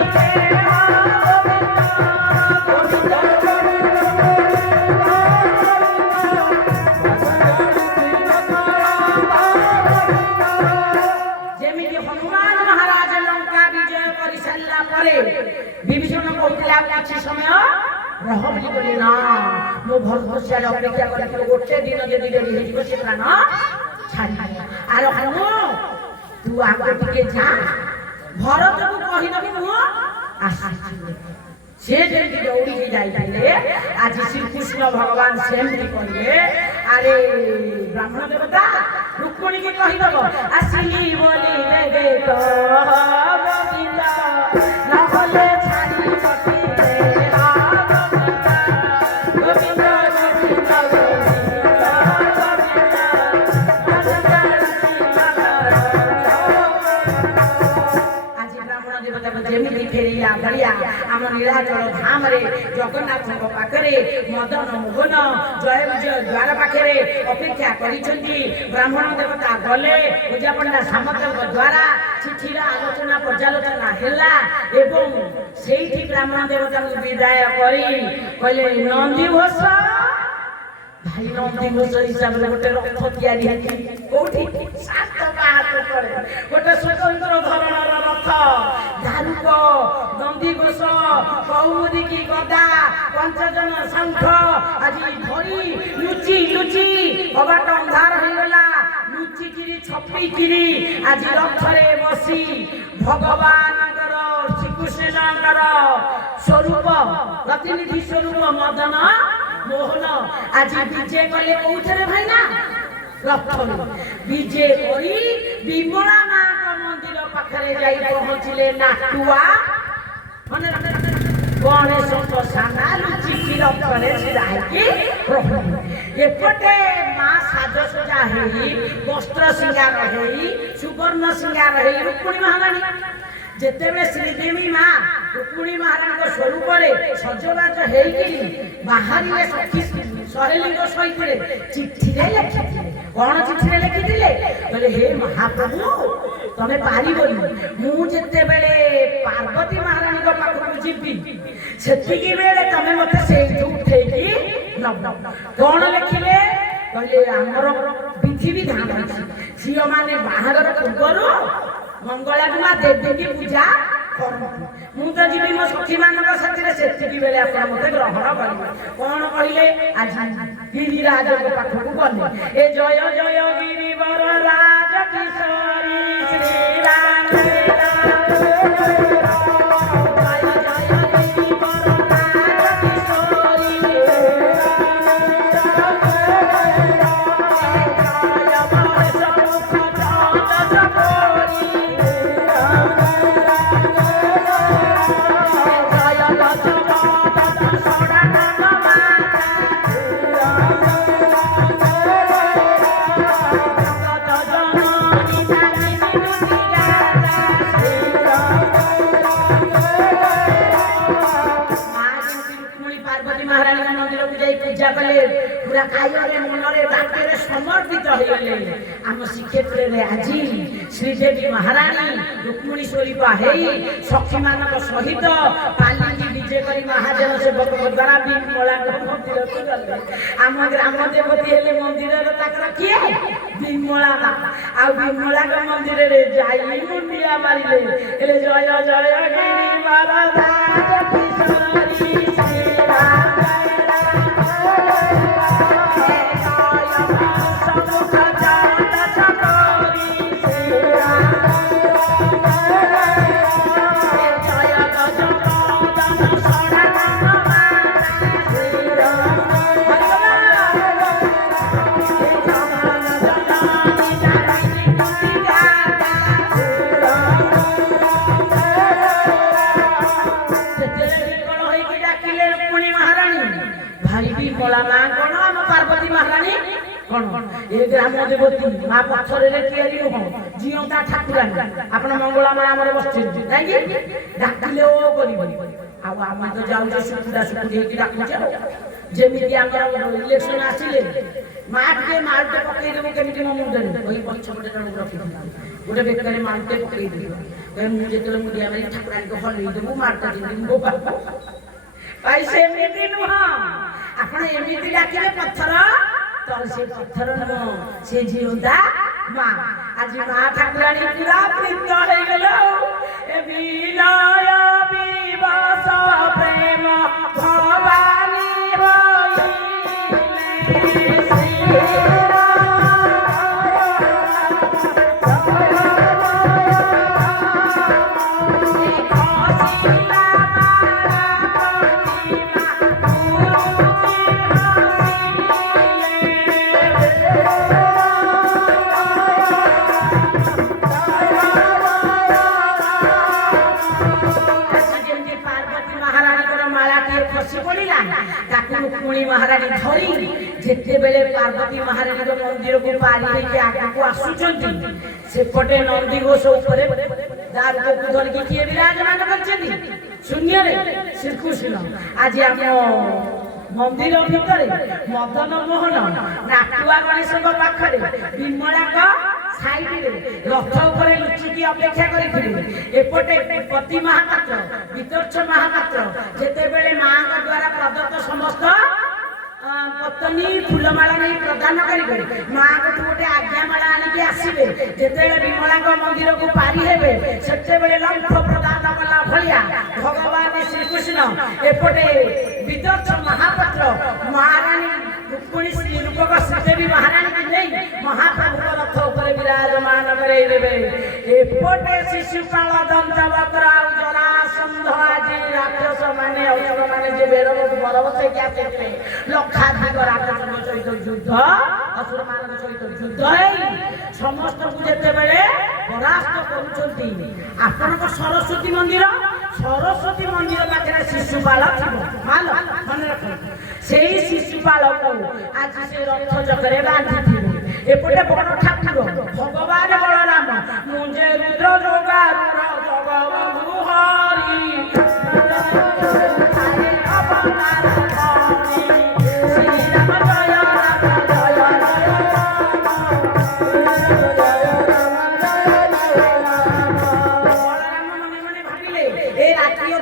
ବିଭୀଷଣ କହୁଥିଲେ ଆଉ କିଛି ସମୟ ରହ ବୋଲି କହିଲେ। ନା, ମୁଁ ଭରତ ସିଆଡେ ଅପେକ୍ଷା କରିଥିଲି, ଗୋଟେ ଦିନ ଯଦି ଡେରି ହେଇଯିବ ସେ ପ୍ରାଣ ଛାଡ଼ିବ। ଆରେ ହନୁ, ତୁ ଆଗ ଟିକେ ଯା, ଭରତକୁ କହିଦେବି ମୁଁ ଆସିଛି। ସେ ଯେମିତି ଦୌଡ଼ିକି ଯାଇଥିଲେ, ଆଜି ଶ୍ରୀକୃଷ୍ଣ ଭଗବାନ ସେମିତି କହିଲେ। ଆରେ ବ୍ରାହ୍ମଣ ଦେବତା ରୁକ୍ମିଣୀକି କହିଦବ, ଆସିଲି ବୋଲି ବେଗେ ଗୋବିନ୍ଦ, ନହେଲେ ଛାଡ଼ି ଗୋଟିଏ ଗୋବିନ୍ଦ ଗୋବିନ୍ଦ ଗୋବିନ୍ଦ ଆଜି ବ୍ରାହ୍ମଣ ଦେବତାକୁ ଯେମିତି ଫେରିଲା ଭଳିଆ ଆମ ନୀଳାଚଳ ଧାମରେ ଜଗନ୍ନାଥଙ୍କ ପାଖରେ ମଦନ ମୋହନ ଜୟ ବିଜୟ ଦ୍ୱାର ପାଖରେ ଅପେକ୍ଷା କରିଛନ୍ତି। ବ୍ରାହ୍ମଣ ଦେବତା ଗଲେ, ପୂଜା ପଣ୍ଡା ସାମନ୍ତଙ୍କ ଦ୍ୱାରା ଚିଠିର ଆଲୋଚନା ପର୍ଯ୍ୟାଲୋଚନା ହେଲା ଏବଂ ସେଇଠି ବ୍ରାହ୍ମଣ ଦେବତାଙ୍କୁ ବିଦାୟ କରି କହିଲେ, ନନ୍ଦିଘୋଷ ଭାଇ, ନନ୍ଦିଘୋଷ ହିସାବରେ ଗୋଟେ ରଥ ତିଆରି ହେଇଛି। କୋଉଠି? 7 ପାହାଚ ତଳେ ଗୋଟେ ସ୍ୱତନ୍ତ୍ର ଧରଣର ରଥ। ଧାରୁକ, ନନ୍ଦିଘୋଷ, କୌମୁଦିକି ଗଦା, 5 ଜଣ ଶଙ୍ଖ ଆଜି ଧରି ଲୁଚି ଲୁଚି, କବାଟ ଅନ୍ଧାର ହେଇଗଲା, ଲୁଚିକିରି ଛପିକିରି ଆଜି ରଥରେ ବସି ଭଗବାନଙ୍କର ଶ୍ରୀକୃଷ୍ଣଙ୍କର ସ୍ୱରୂପ ପ୍ରତିନିଧି ସ୍ୱରୂପ ମଦନ ମୋହନ ଆଜି ବିଜେ କଲେ। କୋଉଥିରେ ଭାଇନା? ରଥରେ ବିଜେ କରି ବିମଳା ମାଙ୍କ ମନ୍ଦିର ପାଖରେ ଯାଇ ପହଞ୍ଚିଲେ। ନାଟୁଆ ଗଣେଶଙ୍କ ସାନା ଲୁଚିକି ରଥରେ ଛିଡ଼ା ହେଇକି ରହିଲେ। ଏପଟେ ମା ସାଜସଜା ହେଇ, ବସ୍ତ୍ର ଶୃଙ୍ଗାର ହେଇ, ସୁବର୍ଣ୍ଣ ଶୃଙ୍ଗାର ହେଇ ରୁକ୍ମିଣୀ ମହାରାଣୀ ଯେତେବେଳେ ଶ୍ରୀଦେବୀ ମା ରୁକ୍ମିଣୀ ମହାରାଣୀଙ୍କ ସ୍ୱରୂପରେ ସଜବାଜ ହେଇକି ବାହାରିଲେ ସଖୀ ସହେଲିଙ୍କ ସହିତ ଚିଠିରେ ଲେଖିଥିଲେ। କଣ ଚିଠିରେ ଲେଖିଥିଲେ? କହିଲେ ହେ ମହାପ୍ରଭୁ ତମେ ପାରିବନି, ମୁଁ ଯେତେବେଳେ ପାର୍ବତୀ ମହାରାଣୀଙ୍କ ପାଖକୁ ଯିବି ସେତିକି ବେଳେ ତମେ ମତେ ସେଇଠୁ ଉଠେଇକି ନବ। କଣ ଲେଖିଲେ? କହିଲେ ଆମର ବିଧି ବିଧାନ ଅଛି, ଝିଅ ମାନେ ବାହାଘର ପୂର୍ବରୁ ମଙ୍ଗଳାକୁ ମା ଦେବୀକି ପୂଜା କରନ୍ତି। ମୁଁ ତ ଯିବି ମୋ ସଖୀ ମାନଙ୍କ ସାଥିରେ, ସେତିକି ବେଳେ ଆପଣ ମତେ ଗ୍ରହଣ କରିବେ। କଣ କହିଲେ? ଆଜି ଗିରିରାଜଙ୍କ ପାଖକୁ ଗଲେ, ଏ ଜୟ ଜୟ ଗିରିବର ରାଜ କିଶୋରୀ ଶ୍ରୀରାମ पूरा कायरे मनरे डाकेरे समर्पित होइले। आम श्रीक्षेत्र आज श्रीदेवी महाराणी रुक्मिणीश्वरी हेई सखी मान सहित पालिकी विजय करी महाजन सेवक द्वारा बिमला मंदिर को गले। आम ग्राम देवती हेले मंदिर किए बिमला आ बिमला मंदिर रे जाई मुंडिया मारिले हेले जय जय गिरी महाराज किशोरी श्रीराम पार्वती महाराणी ए ग्राम देवती माँ पथर जीवता ठाकुराणी आपण मंगला माँ आम बस डाकिले ओ आम तो जाऊे सुखुदा सुखुदी डाकुचे जमी इलेक्शन आसिले माटे मालटे पकईदेव केमी मो मुंडे वही पछपटे जन रखी गोटे बेकार मालटे पकईदेव मुझे मुझे मारी ठाकुराणी को हलईदेवु मालटा मो बापा भाई सेमती नुह आपण एमती डाकिले पत्थर तो से पत्थर नुह से जीवता माँ आज माँ ठाकुराणी पूरा प्रीत हो गलो ए विनय विवश प्रेम भवानी रुक्मिणी महाराणी धरी जेते बेले पार्वती महाराणी को मंदिर को पारी के आगे को आसुचंती सेपटे नंदी घोष ऊपर दार को धर के किए विराजमान करछथि शून्य रे श्रीकृष्ण आज हम मंदिर भीतर मदन मोहन नाटुआ गणेश पाखरे विमला का साइड रे रथ ऊपर लुचिकी अपेक्षा करिथिले एपटे पति महापात्र वितर्छ महापात्र जेते बेले मां का द्वारा प्रदत्त समस्त पत्नी फूलमाला नहीं प्रदान करेंगे माँ को गोटे आज्ञामाला आनिकी आसबे जिते विमला मंदिर को पारी हेबे से लंफ प्रदान कला भलिया भगवान श्रीकृष्ण एपटे विदर्थ महापात्र महाराणी रुक्मिणी श्री रूपक श्रीदेवी महाराणी की नहीं महाप्रभु रथ उपर विराजमान करेबे एपटे शिशुपाल दंतवक्र जरासंध आज राक्षस माने असुर माने जे बेरब बरबसे क्या कहते लक्षाधिक राक्षस सहित युद्ध असुर मान सहित युद्ध समस्त को जेते बेले परास्त करूछंती आपन को सरस्वती मंदिर पाखे शिशुपाल माल मन रख से शिशुपाल को आज से रथ चक्रे बांधी एपटे बड़ ठाकुर भगवान बलराम मुझे रुद्र जोगा जगवंश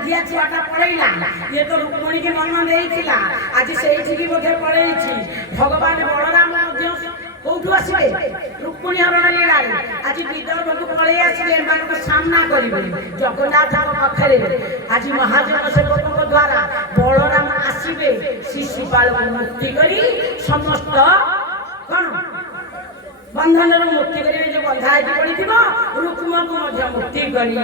ବୁଦ୍ଧିଆ ଛୁଆଟା ପଳେଇଲା ଇଏ ତ ରୁକ୍ମିଣୀକି ମନ ଦେଇଥିଲା ଆଜି ସେଇଠିକି ବୋଧେ ପଳେଇଛି ଭଗବାନ ବଳରାମ ମଧ୍ୟ କୋଉଠୁ ଆସିବେ ରୁକ୍ମିଣୀ ହରଣ ଲୀଳାରେ ଆଜି ବିଦର୍ଭକୁ ପଳେଇ ଆସିବେ ଏମାନଙ୍କୁ ସାମ୍ନା କରିବେ ଜଗନ୍ନାଥଙ୍କ ପାଖରେ ଆଜି ମହାଜନ ସେବକଙ୍କ ଦ୍ୱାରା ବଳରାମ ଆସିବେ ଶିଶୁପାଳକୁ ମୁକ୍ତି କରି ସମସ୍ତ କଣ ବନ୍ଧନରୁ ମୁକ୍ତି କରିବେ ଯୋଉ ବନ୍ଧା ହେଇକି ପଡ଼ିଥିବ ରୁକ୍ମକୁ ମଧ୍ୟ ମୁକ୍ତି କରି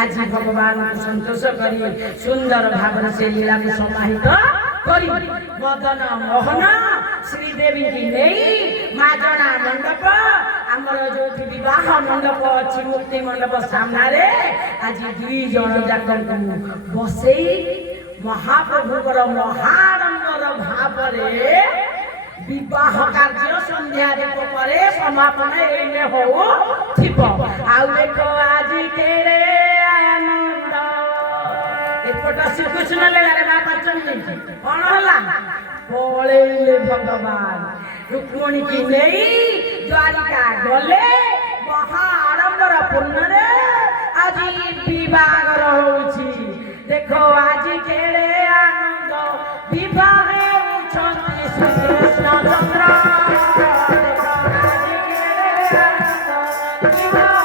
ଆଜି ଭଗବାନଙ୍କୁ ସନ୍ତୋଷ କରି ସୁନ୍ଦର ଭାବରେ ସେ ଲୀଳାକୁ ସମାହିତ କରି ମଦନ ମୋହନ ଶ୍ରୀଦେବୀଙ୍କୁ ନେଇ ମାଜଣା ମଣ୍ଡପ ଆମର ଯୋଉଠି ବିବାହ ମଣ୍ଡପ ଅଛି ମୁକ୍ତି ମଣ୍ଡପ ସାମ୍ନାରେ ଆଜି ଦୁଇ ଜଣ ଯାକଙ୍କୁ ବସେଇ ମହାପ୍ରଭୁଙ୍କର ମହାଡମ୍ବର ଭାବରେ ବିବାହ କାର୍ଯ୍ୟ ସନ୍ଧ୍ୟା ଦେବ ପରେ ସମାପନ ଏଇନେ ହଉଥିବ ଆଉ ଦେଖ ଆଜି କେଡ଼େ ଆନନ୍ଦ ଏପଟ ଶ୍ରୀକୃଷ୍ଣ ଲୀଳାରେ ମା ପାଞ୍ଚମୀ କଣ ହେଲା ପଳେଇଲେ ଭଗବାନ ରୁକ୍ମିଣୀକି ନେଇ ଦ୍ୱାରିକା ଗଲେ ମହା ଆଡମ୍ବର ପୂର୍ଣ୍ଣରେ ଆଜି ବିବାହର ହଉଛି ଦେଖ ଆଜି କେଡ଼େ ଆନନ୍ଦ ବିବାହ ହେଉଛନ୍ତି ଶ୍ରୀକୃଷ୍ଣ ଚନ୍ଦ୍ର ଦେଖ ଆଜି କେଡ଼େ ଆନନ୍ଦ ବିବାହ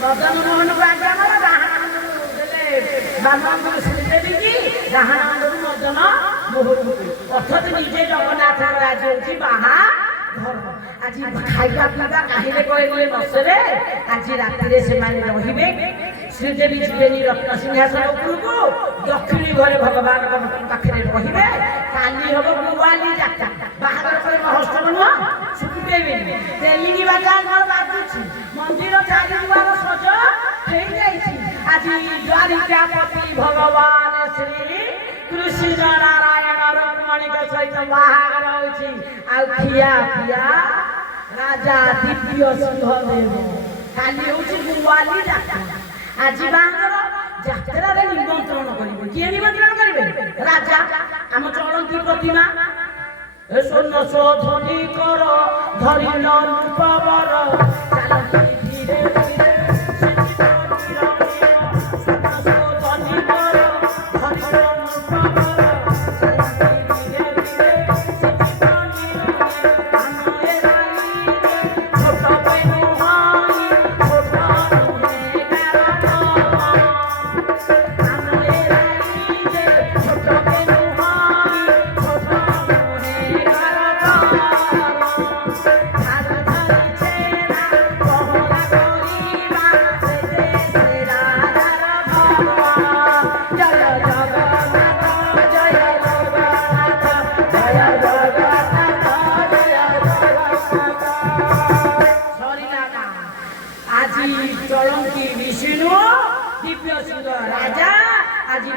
मदन मोहन को आगे आमर बामन श्रीदेवी डाहाण मदन मोहन अर्थात निजे जगन्नाथ राज होती बाहा घर आज खाଇବା ପିଇବା କାହିଁରେ କହିଲେ ନସରେ ଆଜି ରାତିରେ ସେମାନେ ରହିବେ ଶ୍ରୀଦେବୀ ଯିବେନି ରତ୍ନ ସିଂହାସନ ଉପରକୁ ଦକ୍ଷିଣୀ ଘରେ ଭଗବାନଙ୍କ ପାଖରେ ରହିବେ କାଲି ହବ ଗୁଆଲି ଯାତ୍ରା ବାହାଘର ପରେ ମହୋତ୍ସବ ନୁହଁ ଶୁଣିବେନି ତେଲିଙ୍ଗି ବାଜା ଘର ବାଜୁଛି ମନ୍ଦିର ଚାରିଦୁଆର ସଜ ହେଇଯାଇଛି ଆଜି ଦ୍ୱାରିକାପତି ଭଗବାନ ଶ୍ରୀ କୃଷ୍ଣ ନାରାୟଣ ରୁକ୍ମିଣୀଙ୍କ ସହିତ ବାହାଘର ହଉଛି ଆଉ ଖିଆ ପିଆ ରାଜା ଦିବ୍ୟ ସିଂହଦେବ କାଲି ହଉଛି ଗୁଆଲି ଯାତ୍ରା ଆଜି ବାହାଘର ଯାତ୍ରାରେ ନିମନ୍ତ୍ରଣ କରିବେ କିଏ ନିମନ୍ତ୍ରଣ କରିବେ ରାଜା ଆମ ଚଳନ୍ତି ପ୍ରତିମା ସ୍ୱର୍ଣ୍ଣ ଶୋଧନି କର ଧରିଲ ରୂପବର ଚାଲନ୍ତି ଧୀରେ ଧୀରେ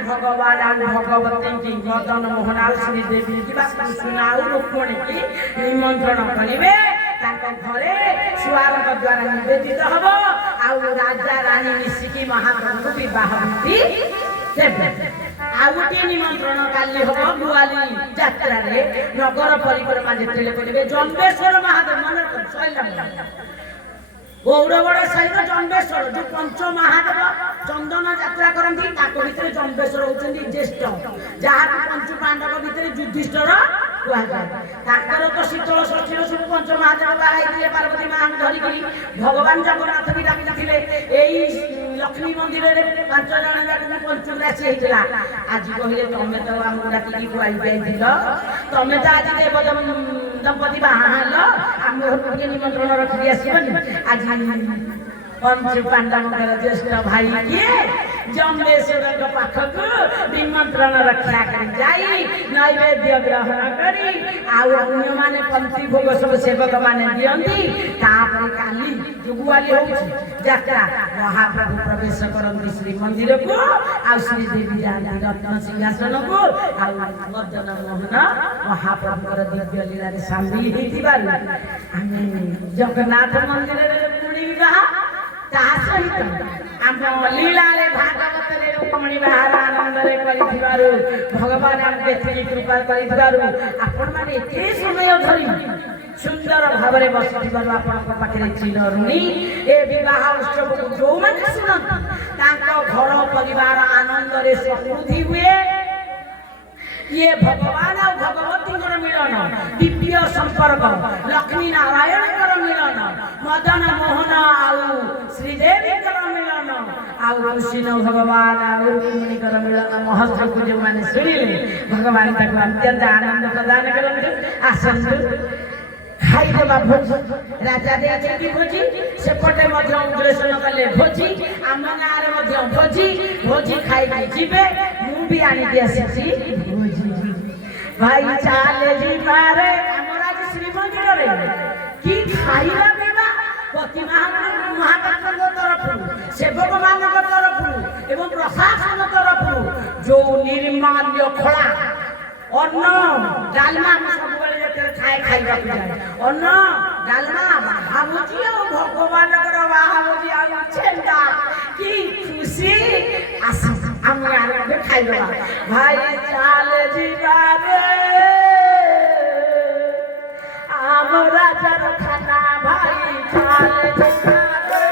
भगवान भगवती की मदन मोहन श्रीदेवी कृष्ण रुक्मिणी की निमंत्रण करेंगे घरे छुआर द्वारा निवेदित हम राजा रानी मिसिकी महाप्रभु बह ଆଉ ଗୋଟିଏ ନିମନ୍ତ୍ରଣ କାଲି ହବ ଗୁଆଲି ଯାତ୍ରାରେ ନଗର ପରିକ୍ରମା ଯେତେବେଳେ କରିବେ ଜମ୍ବେଶ୍ୱର ମହାଦେବ ମନେ ସଇଲା ଗୌରବଡ଼ ସାହିର ଜମ୍ବେଶ୍ୱର ଯୋଉ ପଞ୍ଚ ମହାଦେବ ଚନ୍ଦନ ଯାତ୍ରା କରନ୍ତି ତାଙ୍କ ଭିତରେ ଜମ୍ବେଶ୍ୱର ହଉଛନ୍ତି ଜ୍ୟେଷ୍ଠ ଯାହାକୁ ପଞ୍ଚୁ ପାଣ୍ଡବ ଭିତରେ ଯୁଧିଷ୍ଠର କୁହାଯାଏ। ତାଙ୍କର ତ ଶୀତଳ ଷଷ୍ଠୀର ସବୁ ପଞ୍ଚ ମହାଦେବ ବାହା ହେଇଥିଲେ ପାର୍ବତୀ ମାଙ୍କୁ ଧରିକରି ଭଗବାନ ଜଗନ୍ନାଥ ବି ଡାକିଥିଲେ ଏଇ ଲକ୍ଷ୍ମୀ ମନ୍ଦିରରେ 5 ଜଣ ଯାକ ପଞ୍ଚୁଗ୍ରାସୀ ହେଇଥିଲା। ଆଜି କହିଲେ ତମେ ତ ଆମକୁ ଡାକିକି ଖୁଆଇ ପାଇଥିଲ ତମେ ତ ଆଜି ଦେବ ଦମ୍ପତି ବାହା ହେଲ ଆମ ଘରକୁ ଟିକେ ନିମନ୍ତ୍ରଣ ରଖିକି ଆସିବନି। ଆଜି ପଞ୍ଚୁ ପାଣ୍ଡବଙ୍କର ଜ୍ୟେଷ୍ଠ ଭାଇ କିଏ ଜମ୍ବେଶ୍ୱରଙ୍କ ପାଖକୁ ନିମନ୍ତ୍ରଣ ରକ୍ଷା କରି ଯାଇ ନୈବେଦ୍ୟ ଗ୍ରହଣ କରି ଆଉ ଅନ୍ୟମାନେ ପନ୍ତି ଭୋଗ ସବୁ ସେବକ ମାନେ ଦିଅନ୍ତି। ତାପରେ କାଲି ଯୁଗୁଆଲି ହଉଛି ଯାତ୍ରା ମହାପ୍ରଭୁ ପ୍ରବେଶ କରନ୍ତି ଶ୍ରୀମନ୍ଦିରକୁ ଆଉ ଶ୍ରୀଦେବୀ ଯାଆନ୍ତି ରତ୍ନ ସିଂହାସନକୁ ଆଉ ମଦନ ମୋହନ ମହାପ୍ରଭୁଙ୍କର ଦିବ୍ୟ ଲୀଳାରେ ସାମିଲ ହେଇଥିବାରୁ ଆମେ ଜଗନ୍ନାଥ ମନ୍ଦିରରେ ପୁଣି ବିବାହ ତାହା ସହିତ ଆମ ଲୀଳାରେ ଭାଗବତରେ ରୁକ୍ମିଣୀ ବାହାର ଆନନ୍ଦରେ କରିଥିବାରୁ ଭଗବାନ ଆମକୁ ଏତିକି କୃପା କରିଥିବାରୁ ଆପଣମାନେ ଏତେ ସମୟ ଧରି ସୁନ୍ଦର ଭାବରେ ବସିଥିବାରୁ ଆପଣଙ୍କ ପାଖରେ ଚିର ଋଣୀ। ଏ ବିବାହ ଉତ୍ସବକୁ ଯୋଉମାନେ ଶୁଣନ୍ତି ତାଙ୍କ ଘର ପରିବାର ଆନନ୍ଦରେ ସମୃଦ୍ଧି ହୁଏ। ये भगवान और भगवती मिलन दिव्य संपर्क लक्ष्मी नारायण मिलन मदन मोहन आउ श्रीदेवी मिलन आउ कृष्ण भगवान आउ रुक्मिणी मिलन महोत्सव को जो मैंने शुणिले भगवान तक अत्यंत आनंद प्रदान करते आसतु खाईदेवा भोज राजा देखी भोजी सेपटे उद्घोषण कले भोजी आम गाँव भोजी भोजी खाई जीवे मुझे आनिकी आसी भोजी भाई चाले जीवारे आज श्रीमंदिर कि खाइबा पीवा पति महापात्र तरफ सेवक मान तरफ एवं प्रशासन तरफ जो निर्माल्य खड़ा अन्न डालमा सब खाए खाइबा अन्न डालमा बाहाबुजी भगवान बाहाबुजी छेंदा कि खुशी आस हम खाइबा भाई चाले जीवारे आम राजार खाना भाई चाले जीवारे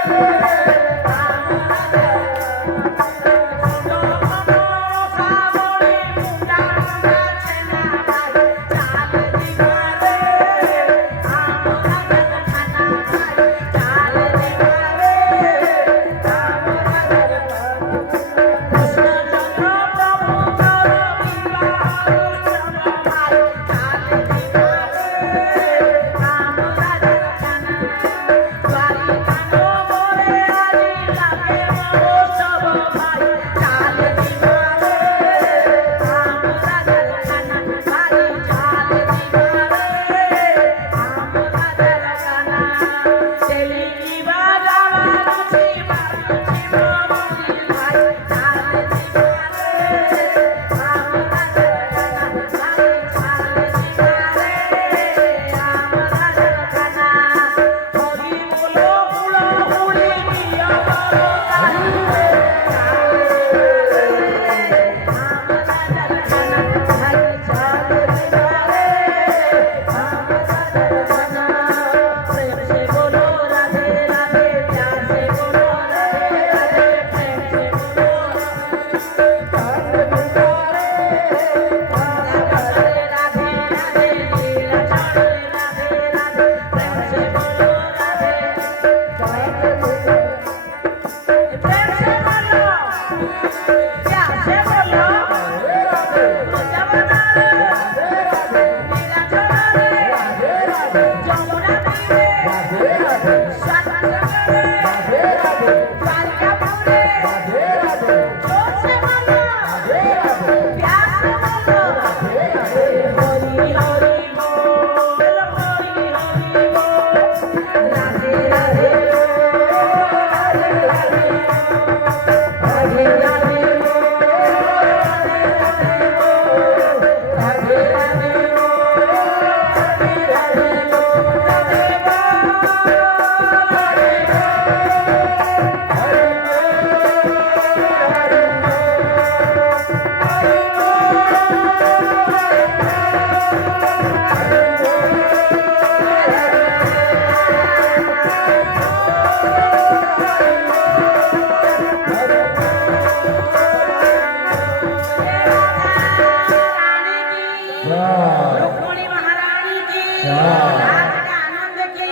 आज का आनंद की,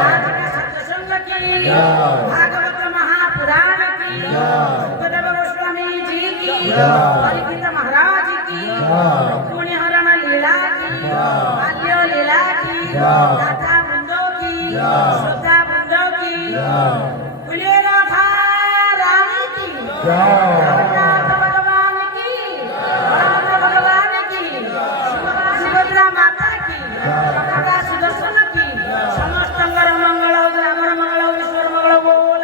आज का सत्संग की, भागवत महापुराण की, सुखदेव गोस्वामी जी की, परीक्षित महाराज की, रुक्मिणी हरण लीला की, बाल्य लीला की, दाता वृंदों की, श्रद्धा वृंदों की, बोलिए राधा रानी की, जगन्नाथ भगवान की, बलभद्र भगवान की, सुभद्रा माता की, सदा सुदर्शन की, समस्त मंगल हो, ग्रामर मंगल हो, ईश्वर मंगल हो, बोल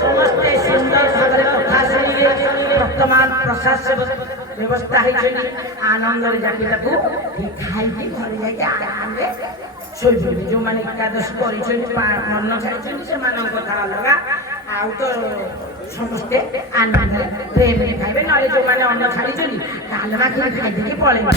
समस्त सुंदर भाବରେ କଥା ଶୁଣିଲେ ବର୍ତ୍ତମାନ ପ୍ରସାଦ ବ୍ୟବସ୍ଥା ହେଇଛି ଆନନ୍ଦରେ ଯାକି ତାକୁ ଖାଇକି ଘରେ ଯାଇକି ଆରାମରେ ଶୋଇପଡ଼ିବେ ଯେଉଁମାନେ ଏକାଦଶୀ କରିଛନ୍ତି ମନ ଛାଡ଼ିଛନ୍ତି ସେମାନଙ୍କ କଥା ଅଲଗା ଆଉ ତ ସମସ୍ତେ ଆନନ୍ଦରେ ପ୍ରେମରେ ଖାଇବେ ନହେଲେ ଯେଉଁମାନେ ଅନ୍ନ ଛାଡ଼ିଛନ୍ତି ଡାଲମା କ୍ଷୀରି ଖାଇଦେଇକି ପଳେଇବେ